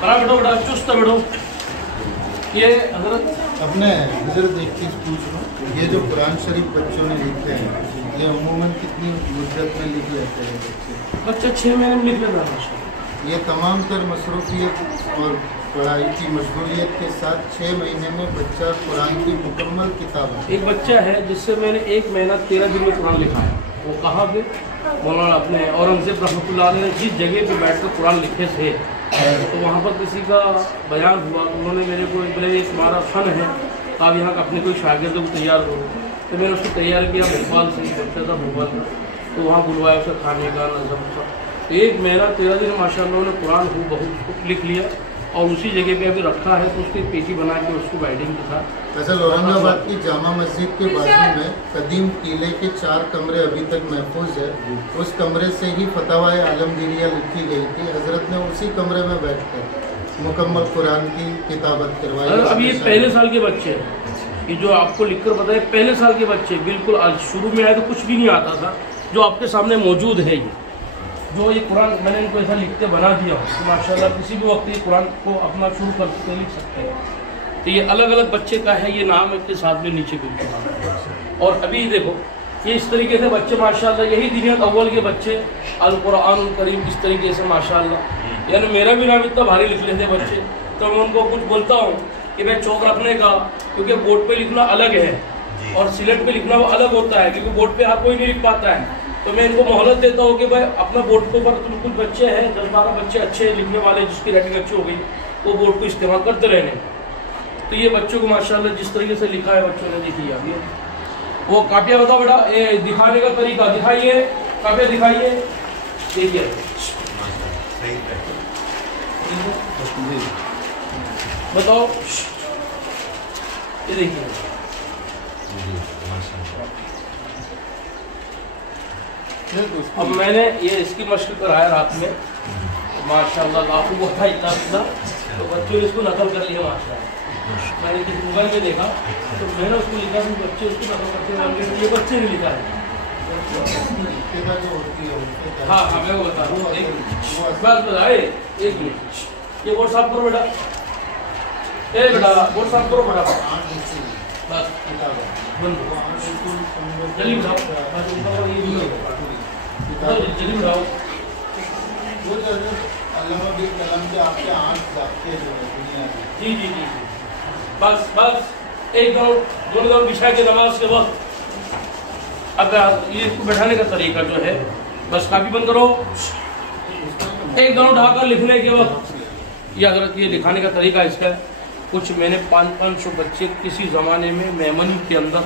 बड़ा बैठो बेटा, चुस्त बैठो। ये हजरत अपने हजरत एक चीज़ पूछ रहा हूँ, ये जो कुरान शरीफ बच्चों ने लिखे हैं ये अमूमन कितनी मुद्दत में लिख लेते हैं बच्चे 6 महीने में लिख लेता है। ये तमाम तर मसरूफियत और पढ़ाई की मशगूलियत के साथ 6 महीने में बच्चा कुरान की मुकम्मल किताब है। एक बच्चा है जिससे मैंने 1 महीना 13 दिन में कुरान लिखा है। वो कहाँ पे मौलाना अपने औरंगजेब रहमतुल्लाह अलैह ने जिस जगह पे बैठकर कुरान लिखे थे, तो वहाँ पर किसी का बयान हुआ, उन्होंने मेरे को बोले ये तुम्हारा फ़न है, आप यहाँ का अपने कोई शागिर्द को तैयार करो। तो मैंने उसको तैयार किया, भोपाल से बच्चा था भोपाल का, तो वहाँ बुलवाया उसे खाने का नजर का। 1 महीना 13 दिन माशाअल्लाह उन्होंने कुरान बहुत लिख लिया और उसी जगह पे अभी रखा है। तो उसकी पेटी बना के उसको बाइडिंग के साथ। दरअसल औरंगाबाद की जामा मस्जिद के बाजू में कदीम किले के 4 कमरे अभी तक महफूज है। उस कमरे से ही फतवाए आलमगीरिया लिखी गई थी। हजरत ने उसी कमरे में बैठकर मुकम्मल कुरान की किताबत करवाई। अब ये पहले साल के बच्चे हैं, ये जो आपको लिखकर बताए पहले साल के बच्चे, बिल्कुल आज शुरू में आए तो कुछ भी नहीं आता था, जो आपके सामने मौजूद है। ये जो ये कुरान मैंने इनको ऐसा लिखते बना दिया तो माशाल्लाह किसी भी वक्त ये कुरान को अपना शुरू कर सकते लिख सकते हैं। तो ये अलग अलग बच्चे का है, ये नाम के साथ में नीचे बिल्कुल। और अभी देखो ये इस तरीके से बच्चे माशाल्लाह, यही दुनिया अव्वल के बच्चे अल कुरान करीम इस तरीके से माशाल्लाह। यानी मेरा भी नाम इतना भारी लिख लेते बच्चे, तो मैं उनको कुछ बोलता हूँ कि मैं चौक रखने का, क्योंकि बोर्ड पे लिखना अलग है और सिलेट पे लिखना वो अलग होता है, क्योंकि बोर्ड पे हर कोई नहीं लिख पाता है। तो मैं इनको मोहलत देता हूँ कि भाई अपना बोर्ड के ऊपर तुम कुछ बच्चे हैं 10-12 बच्चे अच्छे लिखने वाले, जिसकी राइटिंग अच्छी हो गई, वो बोर्ड को इस्तेमाल करते रहने। तो ये बच्चों को माशाल्लाह जिस तरीके से लिखा है बच्चों ने देखी अभी। वो कापियाँ बताओ बेटा, ये दिखाने का तरीका दिखाइए, कापियाँ दिखाइए, देखिए बताओ, ये देखिए अब मैंने ये इसकी मशक कराया रात में, माशाल्लाह लाखों को था इतना, तो बच्चों ने इसको नकल कर लिया माशाल्लाह। मैंने किसी गूगल में देखा तो मैंने उसको लिखा कि बच्चे उसको नकल करते हैं, ये बच्चे ने लिखा है। हाँ हाँ मैं वो बता रहा हूँ, बस बताए 1 मिनट, ये बोर्ड साफ करो बेटा, ए बेटा बोर्ड साफ करो बेटा, बस जल्दी उठाओ, जल्दी उठाओ। जी जी जी बस बस एक दो बिछा के नमाज के वक्त। अब ये इसको बैठाने का तरीका जो है, बस काफी बंद करो, एक दोनों ढाकर लिखने के वक्त ये अगर ये लिखाने का तरीका इसका कुछ मैंने 500 बच्चे किसी ज़माने में मेमन के अंदर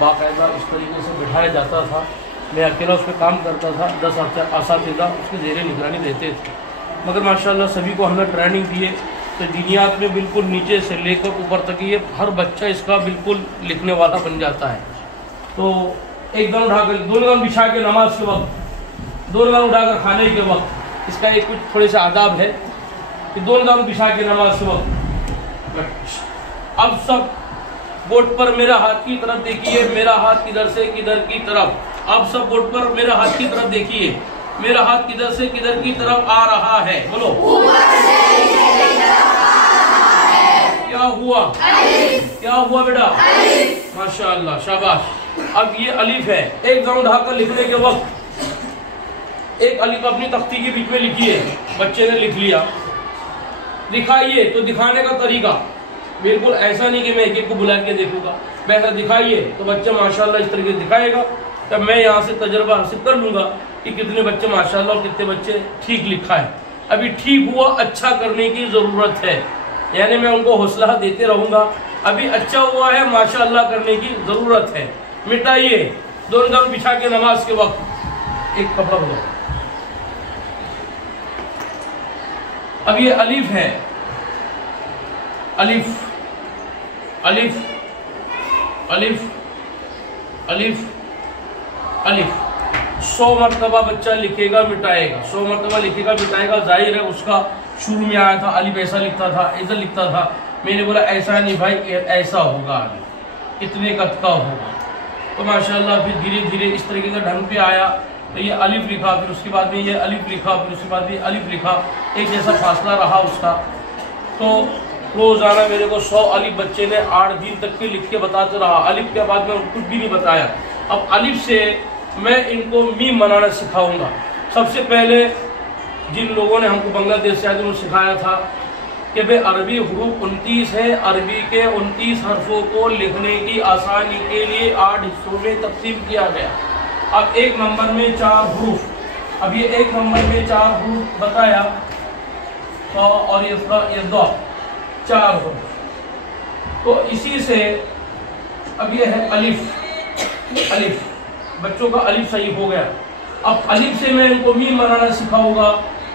बाकायदा इस तरीके से बिठाया जाता था। मैं अकेला उस पर काम करता था, 10 असातिज़ा उसके ज़ेरे निगरानी देते थे। मगर माशाल्लाह सभी को हमने ट्रेनिंग दिए, तो दुनियात में बिल्कुल नीचे से लेकर ऊपर तक ये हर बच्चा इसका बिल्कुल लिखने वाला बन जाता है। तो एक दम उठाकर, 2 दम बिछा के नमाज के वक्त, 2 दम उठाकर खाने के वक्त, इसका एक कुछ थोड़े से आदाब है कि 2 दम बिछा के नमाज के वक्त। अब सब बोर्ड पर मेरा हाथ की तरफ देखिए, मेरा हाथ किधर से किधर की तरफ। अब सब बोर्ड पर मेरा हाथ की तरफ देखिए, मेरा हाथ किधर से किधर की तरफ आ रहा है, बोलो क्या हुआ, क्या हुआ बेटा, माशाअल्लाह शाबाश। अब ये अलिफ है, एक दम उठाकर लिखने के वक्त एक अलिफ अपनी तख्ती के बीच में लिखिए, बच्चे ने लिख लिया, दिखाइए। तो दिखाने का तरीका बिल्कुल ऐसा नहीं कि मैं एक को बुला के देखूंगा, वैसा दिखाइए तो बच्चा माशाल्लाह इस तरीके से दिखाएगा। तब मैं यहाँ से तजर्बा हासिल कर लूंगा कि कितने बच्चे माशाल्लाह और कितने बच्चे ठीक लिखा है। अभी ठीक हुआ, अच्छा करने की ज़रूरत है, यानी मैं उनको हौसला देते रहूँगा। अभी अच्छा हुआ है, माशाल्लाह करने की ज़रूरत है। मिटाइए, 2 दम बिछा के नमाज के वक्त एक कपड़ा बनाओ। अब ये अलिफ है, अलिफ अलिफ अलिफ अलिफ अलिफ 100 मरतबा बच्चा लिखेगा, मिटाएगा, 100 मरतबा लिखेगा, मिटाएगा। जाहिर है उसका शुरू में आया था अलिफ ऐसा लिखता था, ऐसा लिखता था। मैंने बोला ऐसा नहीं भाई, ऐसा होगा, अभी इतने कद का होगा। तो माशाल्लाह फिर धीरे धीरे इस तरीके का ढंग पे आया। तो ये अलिफ लिखा, फिर उसके बाद में ये अलिफ लिखा, फिर उसके बाद में अलिफ लिखा, एक जैसा फासला रहा उसका। तो रोज़ाना मेरे को 100 अलिफ बच्चे ने 8 दिन तक के लिख के बताते रहा। अलिफ के बाद में कुछ भी नहीं बताया। अब अलिफ से मैं इनको मीम बनाना सिखाऊंगा। सबसे पहले जिन लोगों ने हमको बांग्लादेश से आए उन्होंने सिखाया था कि भाई अरबी हुरूफ 29 है, अरबी के 29 हरफों को लिखने की आसानी के लिए 8 हिस्सों में तकसीम किया गया। अब एक नंबर में 4 हुरूफ, अब ये एक नंबर में 4 हुरूफ बताया और ये 4 हुरूफ। तो इसी से अब ये है अलिफ, अलिफ बच्चों का अलिफ सही हो गया। अब अलिफ से मैं इनको मीम बनाना सिखाऊंगा,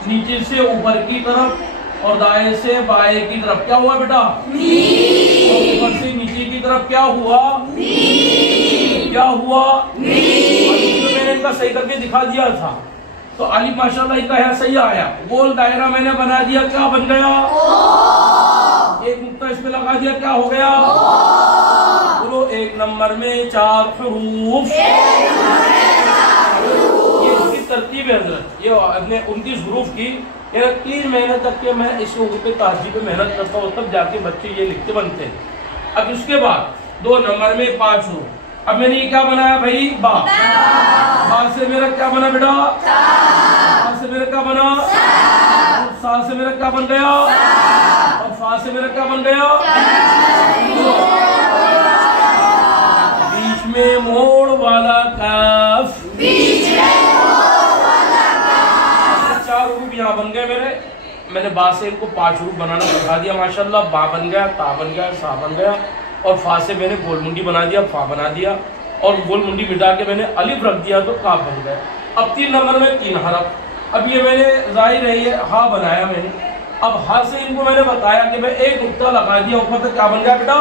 नीचे से ऊपर की तरफ और दाएं से बाएं की तरफ। क्या हुआ बेटा? मीम। और ऊपर से नीचे की तरफ क्या हुआ? मीम। क्या हुआ? मीम। तो मैंने इनका सही करके दिखा दिया था। तो अलिफ माशाल्लाह इनका यहाँ सही आया। गोल दायरा मैंने बना दिया, क्या बन गया? एक नुक्ता इसमें लगा दिया, क्या हो गया? बोलो, एक नंबर में 4 हुरूफ। ये इसकी तरतीब है हजरत। ये अपने 29 हुरूफ की 3 महीने तक के मैं इस हुरूफ के तहजीब पे मेहनत करता हूँ, तब जाके बच्चे ये लिखते बनते हैं। अब उसके बाद 2 नंबर में 5 हुरूफ। अब मैंने ये क्या बनाया भाई? बा। बा से मेरा क्या बना बेटा? बा से मेरा क्या बना? सा से मेरा क्या बन गया? और फा से मेरा क्या बन गया? बीच में मोड़ वाला काफ। बीच में मोड़ वाला काफ। 4 हुरूफ यहाँ बन गए मेरे। मैंने बा से इनको 5 हुरूफ बनाना सिखा दिया माशाल्लाह। बा बन गया, ता बन गया, सा बन गया और फा से मैंने गोल मुंडी बना दिया, फा बना दिया और गोल मुंडी मिटा के मैंने अलिफ रख दिया तो काफ बन गया। अब 3 नंबर में 3 हरफ। अब ये मैंने जाहिर है ये हा बनाया मैंने। अब हा से इनको मैंने बताया कि मैं एक नुक्ता लगा दिया ऊपर तक, क्या बन गया बेटा?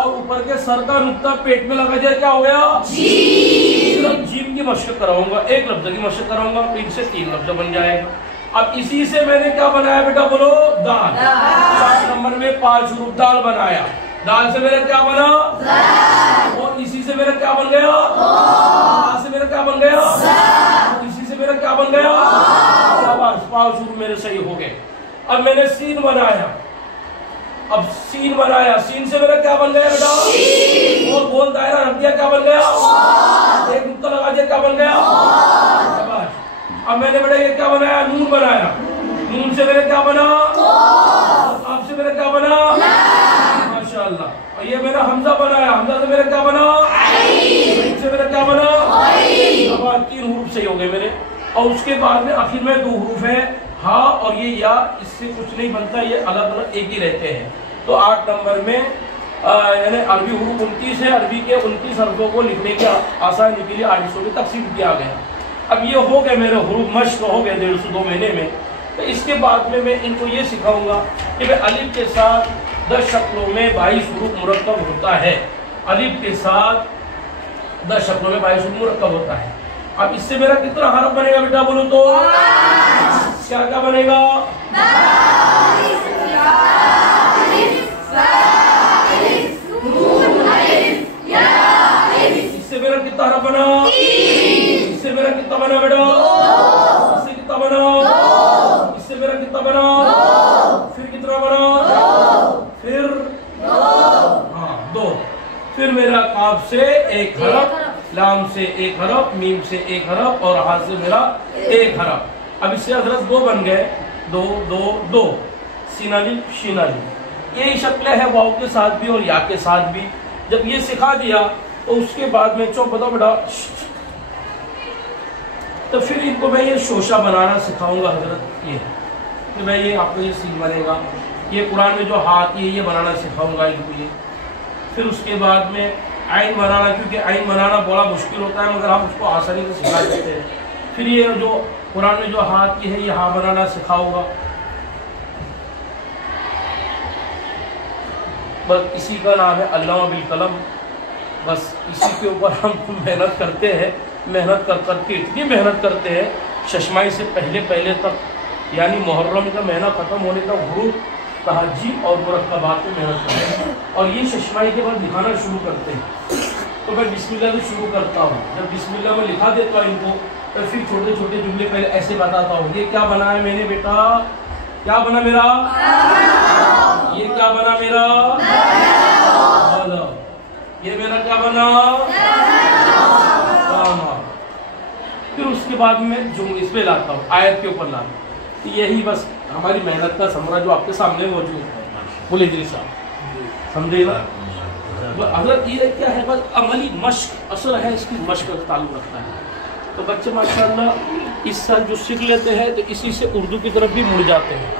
और ऊपर के सर का नुक्ता पेट में लगा दिया, क्या हो गया? सिर्फ जीम की मशक कराऊंगा, एक लफ्ज की मशक कराऊंगा तो इनसे 3 लफ्ज बन जाएगा। अब इसी से मैंने क्या बनाया बेटा? बोलो, दाल। 4 नंबर में 5 हुरूफ दाल बनाया। दाल से मेरा क्या बना? और इसी से मेरा क्या बन गया? दाल से मेरा क्या बन गया? और इसी से मेरा क्या बन गया? 5 हुरूफ मेरे सही हो गए। अब मैंने सीन बनाया। अब सीन बनाया, सीन से मेरा क्या बन गया बेटा? और गोल दायरा रख दिया, क्या बन गया? एक नुक्ता लगा दिया, क्या बन गया? अब मैंने बेटा ये क्या बनाया? नून बनाया। नून से मेरा क्या बना? आप से मेरा क्या बना? माशाअल्लाह। और ये मेरा हमजा बनाया। हमजा से मेरा क्या बना? से मेरा क्या बना? अब 3 हुरूफ सही हो गए मेरे। और उसके बाद में आखिर में 2 हुरूफ है, हा और ये या। इससे कुछ नहीं बनता, ये अलग अलग एक ही रहते हैं। तो 8 नंबर में यानी अरबी हुरूफ 29 है। अरबी के 29 हरफों को लिखने की आसानी के लिए 8 हिस्सों में तकसीम किया गया। अब ये हो गए मेरे हुरूफ, मश्क हो गए 1.5 से 2 महीने में। तो इसके बाद में मैं इनको ये सिखाऊंगा कि भाई अलिफ के साथ 10 शक्लों में 22 हुरूफ मुरक्कब होता है। अलिफ के साथ 10 शक्लों में 22 हुरूफ मुरक्कब होता है। अब इससे मेरा कितना हरफ बनेगा बेटा? बोलो तो क्या क्या बनेगा? इससे मेरा कितना हरफ बना? इससे मेरा कितना बना बेटा? इससे कितना बना? इससे मेरा कितना बना? फिर कितना बना? फिर 2। फिर मेरा काफ से 1 हरफ, लाम से 1 हरफ, मीम से 1 हरफ और हा से मेरा 1 हरफ। अब इससे हजरत 2 बन गए। 2 2 2 सीनाली शीनाली। यही शक्लें है वाव के साथ भी और या के साथ भी। जब ये सिखा दिया तो उसके बाद में चौक बताओ बेटा, तो फिर इनको मैं ये शोशा बनाना सिखाऊंगा हजरत। ये तो मैं ये आपको ये सीन बनेगा। ये कुरान में जो हाथ ये बनाना सिखाऊंगा इनको ये। फिर उसके बाद में आइन बनाना, क्योंकि आइन बनाना बड़ा मुश्किल होता है मगर हम उसको आसानी से सिखा देते हैं। फिर ये जो कुरान में जो हाथ की है ये हा बनाना सिखाऊंगा। बस इसी का नाम है अल्लामा बिल कलम। बस इसी के ऊपर हम मेहनत करते हैं। मेहनत कर करके इतनी मेहनत करते हैं, शशमाई से पहले तक, यानी मुहर्रम का महीना ख़त्म होने तक हुरूफ, तहज्जीब और मुरक्कबात में मेहनत करते हैं। और ये शशमाई के बाद लिखाना शुरू करते हैं। तो मैं बिस्मिल्लाह से शुरू करता हूँ। जब बिस्मिल्लाह में लिखा देता हूँ इनको, तो फिर छोटे छोटे जुमले पहले ऐसे बताता हूँ। ये क्या बनाया मैंने बेटा? क्या बना मेरा? ये क्या बना मेरा? बोलो, ये मेरा क्या बना? फिर उसके बाद में जो इस पे लाता हूँ, आयत के ऊपर लाता हूँ। तो यही बस हमारी मेहनत का समरा जो आपके सामने मौजूद है। बोले जी साहब, समझे ना? अगर ये क्या है, बस अमली मश्क असर है, इसकी मश्क का ताल्लुक रखता है। तो बच्चे माशाल्लाह इस साल जो सीख लेते हैं तो इसी से उर्दू की तरफ भी मुड़ जाते हैं।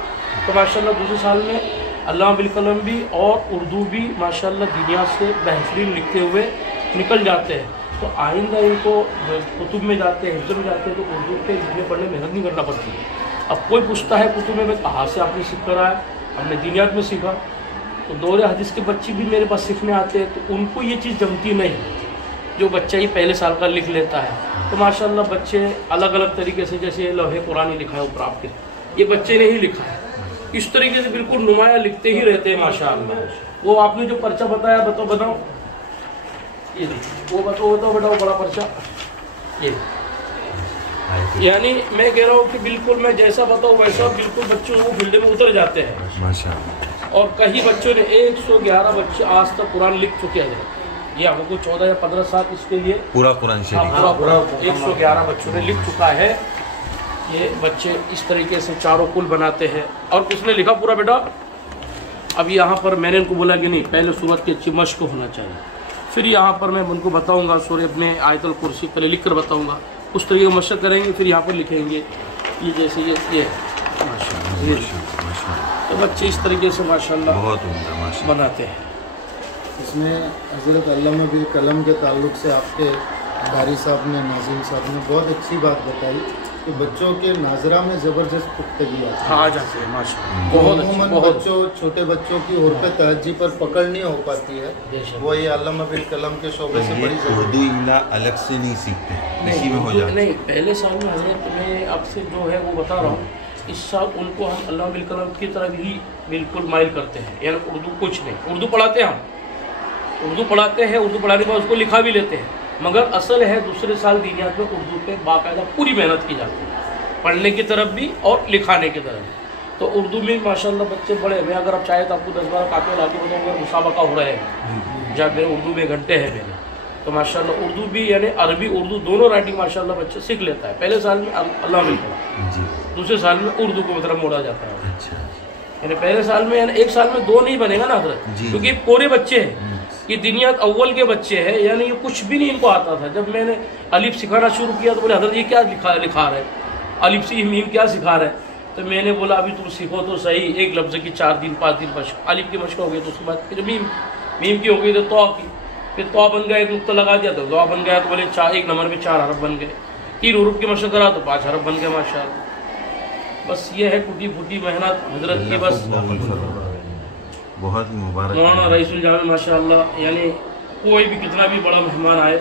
तो माशाल्लाह दूसरे साल में अल्लामा बिल कलम भी और उर्दू भी माशाल्लाह दुनिया से बेहतरीन लिखते हुए निकल जाते हैं। तो आइंदा इनको कुतुब में जाते हैं, हिफ्ज़ में जाते हैं, तो उर्दू पे लिखने पढ़ने मेहनत नहीं करना पड़ती है। अब कोई पूछता है कुतुब में कहाँ से आपने सीख कर आया? हमने दीनियात में सीखा। तो दौरे हदीस के बच्चे भी मेरे पास सीखने आते हैं, तो उनको ये चीज़ जमती नहीं जो बच्चा ही पहले साल का लिख लेता है। तो माशाल्लाह बच्चे अलग अलग तरीके से, जैसे लोहे कुरान ही लिखा है ऊपर आपके, ये बच्चे ने ही लिखा है, इस तरीके से बिल्कुल नुमाया लिखते ही रहते हैं माशाल्लाह। वो आपने जो पर्चा बताया, बनाओ, ये देखिए, वो बताओ बड़ा पर्चा, ये यानी मैं कह रहा हूँ कि बिल्कुल मैं जैसा बताऊँ वैसा बिल्कुल बच्चों वो फील्ड में उतर जाते हैं माशाल्लाह। और कई बच्चों ने 111 बच्चे आज तक कुरान लिख चुके हैं। ये हमको 14 या 15 साल इसके लिए पूरा कुरान पूरा 111 बच्चों ने लिख चुका है। ये बच्चे इस तरीके से चारों कुल बनाते हैं। और किसने लिखा पूरा बेटा? अब यहाँ पर मैंने उनको बोला कि नहीं, पहले सूरत की अच्छी मश्क होना चाहिए, फिर यहाँ पर मैं उनको बताऊँगा सूरह अपने आयतुल कुर्सी पहले लिख कर बताऊँगा, उस तरीके मशक करेंगे, फिर यहाँ पर लिखेंगे। ये जैसे ये तो बच्चे इस तरीके से माशाल्लाह बहुत बनाते हैं। इसमें हज़रत अल्लामा बिल कलम के ताल्लुक से आपके कारी साहब ने, नाज़िम साहब ने बहुत अच्छी बात बताई कि बच्चों के नाजरा में ज़बरदस्त पुख्तगी आती है। हाँ, जाते हैं माशाल्लाह। बहुत बच्चों, छोटे बच्चों की उर्फ़ तहज्जी पर पकड़ नहीं हो पाती है, वो ये अल्लामा बिल कलम के शोबे से बड़ी उर्दू इला अलग से नहीं सीखते, इसी में हो जाता है। नहीं, पहले साल में हज़रत मैं आपसे जो है वो बता रहा हूँ, इस साल उनको हम अल्लामा बिल कलम की तरफ ही बिल्कुल माइल करते हैं। यानी उर्दू कुछ नहीं, उर्दू पढ़ाते हैं, हम उर्दू पढ़ाते हैं, उर्दू पढ़ाने के बाद उसको लिखा भी लेते हैं, मगर असल है दूसरे साल दीनियात में उर्दू पे बाकायदा पूरी मेहनत की जाती है, पढ़ने की तरफ भी और लिखाने की तरफ। तो उर्दू में माशाल्लाह बच्चे बड़े हैं। अगर आप चाहे तो आपको 10-12 कापी ला के बताऊँगा, मुसाबका हो रहा है जब मेरे उर्दू में घंटे हैं मेरे। तो माशाल्लाह उर्दू भी यानी अरबी उर्दू दोनों राइटिंग माशाल्लाह बच्चे सीख लेता है। पहले साल में अल्लाह मिलता, दूसरे साल में उर्दू को मतलब मोड़ा जाता है। यानी पहले साल में यानी एक साल में दो नहीं बनेगा ना हजरत, क्योंकि कोरे बच्चे हैं, ये दुनियात अव्वल के बच्चे हैं, यानी ये कुछ भी नहीं इनको आता था। जब मैंने अलिफ सिखाना शुरू किया तो बोले हजरत ये क्या लिखा रहा है, अलिफ से मीम क्या सिखा रहा है? तो मैंने बोला अभी तुम सीखो तो सही, एक लफ्ज़ की 4 दिन 5 दिन मशक, अलिफ की मशक हो गई, तो उसके बाद फिर मीम की हो गई, तो तौ की, फिर तौ बन गया, एक नुक्ता लगा दिया तो दो बन गया, तो बोले 1 नंबर में 4 हरफ बन गए, 3 हुरूफ की मशक करा तो 5 हरफ बन गए माशाल्लाह। बस ये है टूटी फूटी मेहनत हजरत की। बस बहुत मुबारक मौलाना रईसुल जामिया माशाल्लाह, यानी कोई भी कितना भी बड़ा मेहमान आए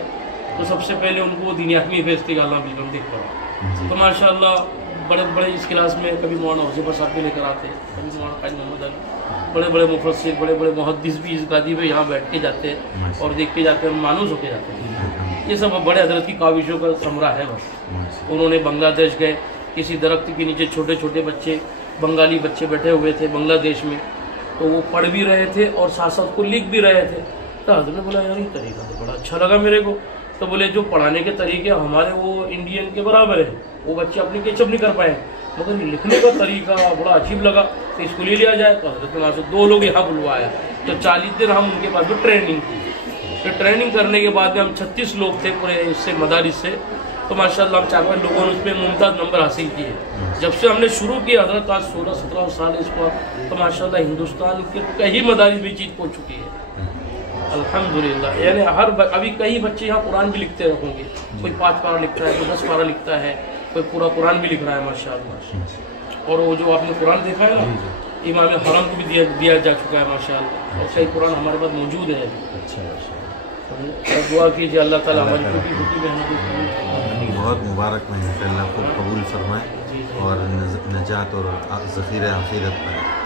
तो सबसे पहले उनको दीनियात में भेजते हैं, अल्लाह बिल्कुल देख पड़ा। तो माशाल्लाह बड़े बड़े इस क्लास में कभी मौलाना हुसैन साहब भी लेकर आते हैं, कभी मौलाना काजी मोहम्मद अली, बड़े बड़े मुफस्सिर, बड़े बड़े मुहद्दिस भी इस गादी पे यहाँ बैठ के जाते हैं और देख के जाते हैं, मानूस होके जाते हैं। ये सब बड़े हजरत की काविशों का समरा है। बस उन्होंने बांग्लादेश गए, किसी दरख्त के नीचे छोटे छोटे बच्चे, बंगाली बच्चे बैठे हुए थे बांग्लादेश में, तो वो पढ़ भी रहे थे और साथ साथ को लिख भी रहे थे। तो हजरत ने बोला यार ये तरीका तो बड़ा अच्छा लगा मेरे को। तो बोले जो पढ़ाने के तरीके हमारे वो इंडियन के बराबर है, वो बच्चे अपनी कैचअप नहीं कर पाए, मगर लिखने का तरीका बड़ा अजीब लगा, तो इसको ले लिया जाए। तो हजरत ने वहाँ से 2 लोग यहाँ बुलवाया, तो 40 दिन हम उनके पास में ट्रेनिंग की। तो ट्रेनिंग करने के बाद में हम 36 लोग थे पूरे इससे मदारिस से। तो माशाल्लाह हम 4-5 लोगों ने उसमें मुमताज़ नंबर हासिल किए। जब से हमने शुरू किया हजरत आज 16-17 साल इसको, तो माशाल्लाह हिंदुस्तान के कई मदारिस में चीज़ पहुँच चुकी है अल्हम्दुलिल्लाह। यानी अभी कई बच्चे यहाँ कुरान भी लिखते होंगे, कोई 5 पारा लिखता है, कोई 10 पारा लिखता है, कोई पूरा कुरान भी लिख रहा है माशाल्लाह। और वो जो आपने कुरान देखा है ना, इमाम हरम को भी दिया जा चुका है माशाल्लाह, और कई कुरान हमारे पास मौजूद है। अच्छा, दुआ कीजिए अल्लाह ताला हमारी छोटी मेहनत बहुत मुबारक मेहनत, अल्लाह को कबूल फरमाए और नजात और ज़ख़ीरा आखिरत बनाए।